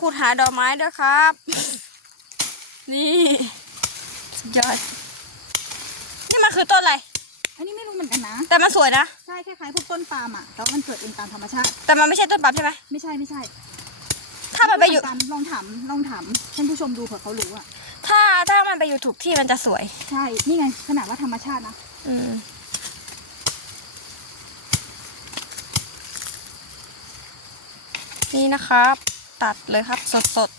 ขุดหาดอกไม้ด้วยครับ นี่สุดยอดนี่มันคือต้นอะไร อันนี้ไม่รู้เหมือนกันนะ แต่มันสวยนะ ใช่คล้ายๆพวกต้นปาล์มอะแต่ว่ามันเกิดเองตามธรรมชาติ แต่มันไม่ใช่ต้นปับใช่ไหมไม่ใช่ไม่ใช่ ถ้ามันไปอยู่เหกัลองถามลองถามท่านผู้ชมดูเผื่อเขารู้อะ ถ้าถ้ามันไปอยู่ถูกที่มันจะสวย ใช่ นี่ไงขนาดว่าธรรมชาตินะ อืมนี่นะครับ ตัดเลยครับสดสด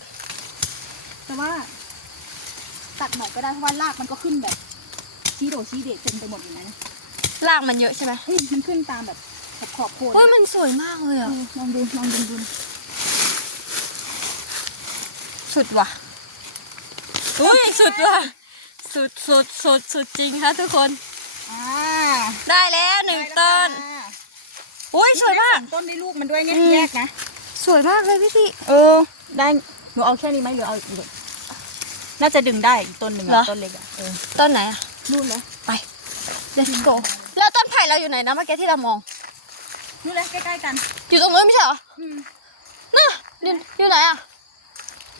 แต่ว่า ตัดหน่อยก็ได้เพราะว่ารากมันก็ขึ้นแบบชี้โดชี้เดชเต็มไปหมดอยู่นะๆรากมันเยอะใช่ไหมเฮ้ยมันขึ้นตามแบบขอบขอบโคนเฮ้ยมันสวยมากเลยเออะอลองดูลองดูดูสุดว่ะอุ้ยสุดว่ะสุดสุดสุดสุดจริงค่ะทุกคน อ่าได้แล้วหนึ่งต้นได้แล้วค่ะอุ้ยสวยมากได้สองต้นได้ลูกมันด้วยเนี่ยอืม แยกนะ สวยมากเลยพี่พี่เออ ได้หนูเอาแค่นี้ไหมหรือเอาอีกเลยน่าจะดึงได้อีกต้นหนึ่งเหรออะต้นเล็กอะเออต้นไหนอะนู่นเลยไป let's go แล้วต้นไผ่เราอยู่ไหนนะเมื่อกี้ที่เรามองนู่นเลยใกล้ๆกัน อยู่ตรงนู้นไม่ใช่เหรออืมน่ะอยู่อยู่ไหนอะ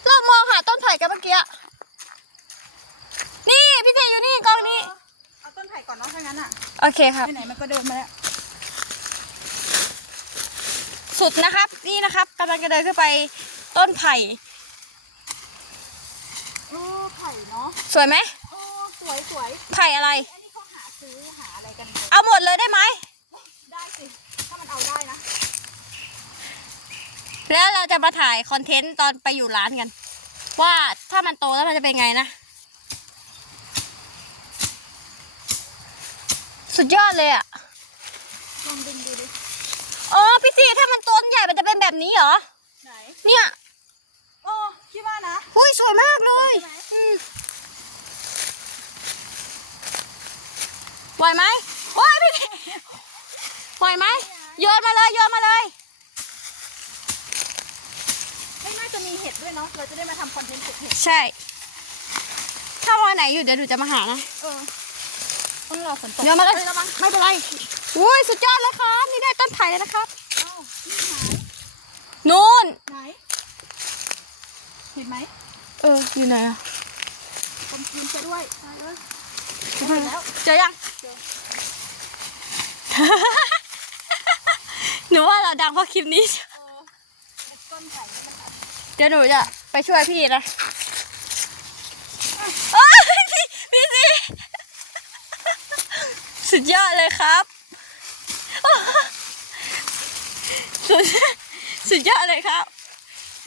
เรามองหาต้นไผ่กันเมื่อกี้อะนี่พี่พีอยู่นี่กล้องนี้เอาต้นไผ่ก่อนเนาะถ้างั้นอะโอเคครับไหนๆมันก็เดินมาแล้ว สุดนะครับ นี่นะครับกำลังจะเดินขึ้นไปต้นไผ่โอ้ไผ่เนาะสวยไหมโอ้สวยสวยไผ่อะไร อันนี้เขาหาซื้อหาอะไรกันเนี่ยเอาหมดเลยได้ไหมได้สิ ถ้ามันเอาได้นะ แล้วเราจะมาถ่ายคอนเทนต์ตอนไปอยู่ร้านกัน ว่าถ้ามันโตแล้วมันจะเป็นไงนะ สุดยอดเลยอะลองดึงดูดิ อ๋อพี่ซีถ้ามันต้นใหญ่มันจะเป็นแบบนี้เหรอ ไหนเนี่ยโอ้คิดว่านะหุ้ยสวยมากเลยสวยใช่ไหมอืมไหวไหมโอ้ยพี่ไหวไหมโยนมาเลยโยนมาเลยไม่น่าจะมีเห็ดด้วยเนาะเราจะได้มาทำคอนเทนต์เก็บเห็ดใช่ ถ้าวันไหนอยู่เดี๋ยวหนูจะมาหานะเออต้องรอฝนตกโยนมาเลยฮ้ระวังไม่เป็นไร อุ้ยสุดยอดเลยครับ นี่ได้ต้นไผ่แล้วนะครับเอ้านี่หายนู่น ไหน เห็นไหมเออ อยู่ไหนอะตรงกินจะด้วยตายเลยเห็นแล้ว เจอยัง เจอ หนูว่าเราดังเพราะคลิปนี้ เออต้นไผ่นี่นะคะเดี๋ยวหนูจะไปช่วยพี่นะเอ้ยพี่พี่สิสุดยอดเลยครับ สุดสุดยอดเลยครับ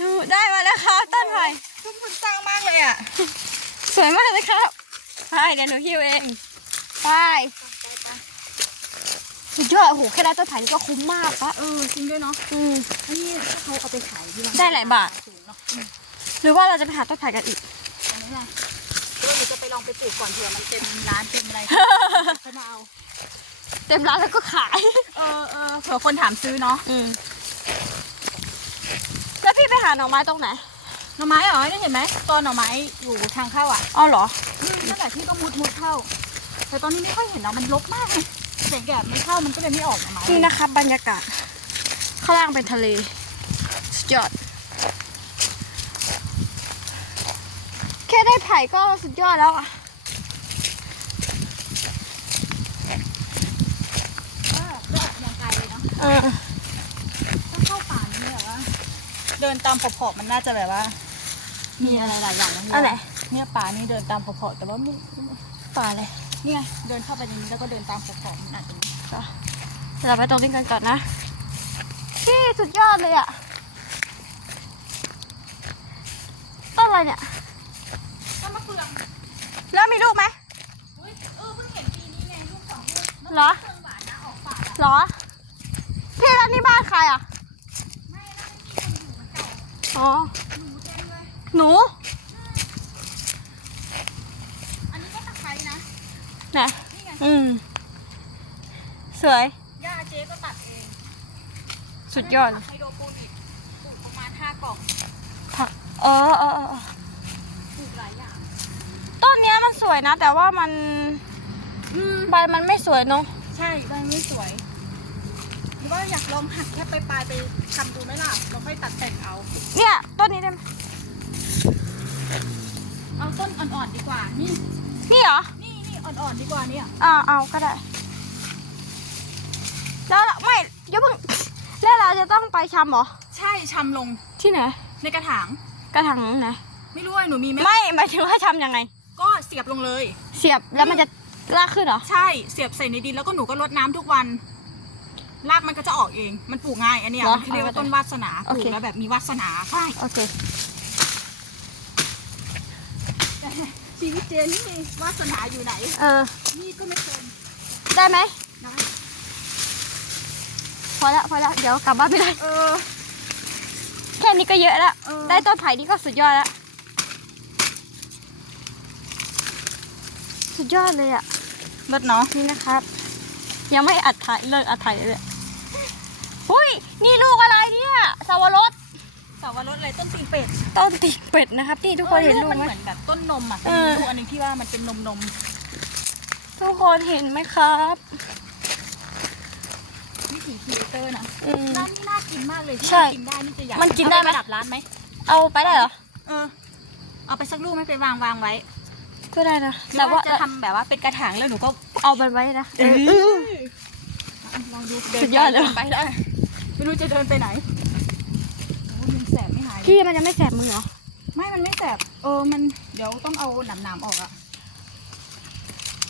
ดูได้มาแล้วครับต้นไผ่ทุ่มทุนสร้างมากเลยอะ สวยมากเลยครับไปเดี๋ยวหนูหิ้วเองไปสุดยอดโอ้โหแค่ได้ต้นไผ่นี่ก็คุ้มมากปะเออจริงด้วยเนาะอืมนี่ถ้าเขาเอาไปขายที่ร้นได้หลายบาทสูงเนาะอืมหรือว่าเราจะไปหาต้นไผ่กันอีกอันนี้ไงเดี๋ยวเราจะไปลองไปปลูกก่อนเผื่อมันเต็มร้านเต็มอะไรค่อยมาเอาเต็มร้านแล้วก็ขาย เออเออเผื่อคนถามซื้อเนาะอืมแล้วพี่ ไปหาหน่อไม้ตรงไหนหน่อไม้เหรอนี่เห็นไหมตอนหน่อไม้อยู่ทางเข้าอะอ๋อเหรออืมนั่นแหละที่ก็มุดมุดเข้า แต่ตอนนี้ไม่ค่อยเห็นแล้วมันรกมากเลยแสงแดดไม่เข้ามันก็เลยไม่ออกหน่อไม้นี่นะครับบรรยากาศ ข้างล่างเป็นทะเลสุดยอด แค่ได้ไผ่ก็สุดยอดแล้วอะเออก็ออกอย่างไกลเลยเนาะ เออ ถ้าเข้าป่านี่แบบว่า เดินตามขอบๆมันน่าจะแบบว่า มีอะไรหลายอย่างนะอันไหนเนี่ยป่านี่เดินตามขอบๆแต่ว่าไม่ป่าเลยนี่ไงเดินเข้าไปในนี้แล้วก็เดินตามขอบๆมันอาจจะมีเราไปตรงนี้กันก่อนนะพี่สุดยอดเลยอะต้นอะไรเนี่ยต้นมะเฟืองแล้วมีลูกไหมอุ้ยเออเพิ่งเห็นปีนี้ไงลูกสองลูกมะเหรอเฟืองหวานนะออกฝาดอะเหรอพี่แล้วนี่บ้านใครอะ ไม่น่าจะมีคน อยู่มันเก่าอ๋อหนูเต็มเลยหนู อันนี้ก็ตะไคร้นะไหนนี่ไงอืม สวย ย่าเจ๊ก็ตัดเองสุดยอด ไฮโดรโปนิกปลูกประมาณห้ากล่องผักเออเออเออปลูกหลายอย่าง ต้นเนี้ยมันสวยนะ แต่ว่ามัน อืม ใบมันไม่สวยเนาะ ใช่ใบไม่สวยน รือว่าอยากลองหักแค่ไปปลายๆไปทำดูไหมล่ะเราค่อยตัดแต่งเอา เนี่ย ต้นนี้ได้ไหมเอาต้นอ่อนๆดีกว่า นี่ นี่เหรอ นี่นี่อ่อนๆดีกว่าเนี่ย อ่าเอาก็ได้ แล้วเราไม่เดี๋ยวเพิ่งแล้วเราจะต้องไปชำเหรอ ใช่ชำลงที่ไหน ในกระถาง กระถางไหน ไม่รู้ว่าหนูมีไหมไม่หมายถึงว่าชำยังไง ก็เสียบลงเลย เสียบแล้วมันจะลากขึ้นเหรอ ใช่ เสียบใส่ในดินแล้วก็หนูก็รดน้ำทุกวัน รากมันก็จะออกเอง มันปลูกง่ายอันเนี้ยเหรอมันเรียกว่าต้นวาสนาโอปลูเค กแล้วแบบมีวาสนาใช่โอเค ชีวิตเจนนี่วาสนาอยู่ไหน เออ นี่ก็ไม่เคยได้ไหม นะพอละพอละเดี๋ยวกลับบ้านไม่ได้ เออ แค่นี้ก็เยอะแล้ว เออ ได้ต้นไผ่นี่ก็สุดยอดแล้ว สุดยอดเลยอะรดเนาะ นี่นะครับ ยังไม่อัดถ่ายเลิกอัดถ่ายเลย หุ้ยนี่ลูกอะไรเนี่ยสวรสสาวรสอะไรต้นตีนเป็ดต้นติกเป็ดนะครับนี่ทุกคนเห็นลูกมันไหม เหมือนแบบต้นนมอะเออ ลูกอันหนึงที่ว่ามันเป็นนมนมทุกคนเห็นไหมครับวิถีครีเอเตอร์นะอืม ร้านนี้น่ากินมากเลยที่ใช่กินได้นี่จะอยากมันกินได้ไหม เอาปประดับร้านไหมเอาไปได้เหรอเออเอาไปสักลูกไหม่ไปวางวางไว้ก็ได้นะหรือแต่ว่าว่าจะทำแบบว่าเป็นกระถางแล้วหนูก็เอามันไว้นะเออ ลองดูสุดยอดเลยนไปได้ ไม่รู้จะเดินไปไหนโอ้ยมันแสบไม่หายเลยพี่มันยังไม่แสบมือเหรอ ไม่ มันไม่แสบ เออ มัน เดี๋ยวต้องเอาหนามหนามๆออกอะ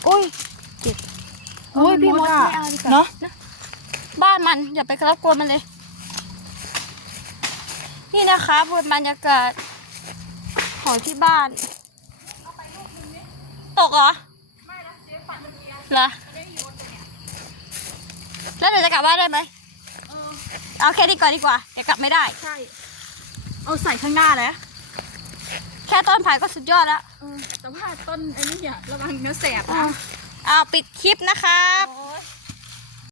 โอ้ยเจ็บโอ้ยพี่มดไม่เอาดีกว่าเนาะ บ้านมันอย่าไปรบกวนมันเลย นี่นะคะพูดบรรยากาศของที่บ้าน ตกเหรอ ไม่แล้วเจ๊ฝันมันเมียเหรอมันไม่ได้โยนไปเนี่ยแล้วเดี๋ยวจะกลับบ้านได้ไหมเออ เอาแค่นี้ก่อนดีกว่าเดี๋ยวกลับไม่ได้ ใช่ เอาใส่ข้างหน้าแล้วแค่ต้นไผ่ก็สุดยอดแล้ว เออแต่ว่าต้นไอ้นี่เนี่ยระวังเนื้อแสบอ่านะเอาปิดคลิปนะครับอ๋อ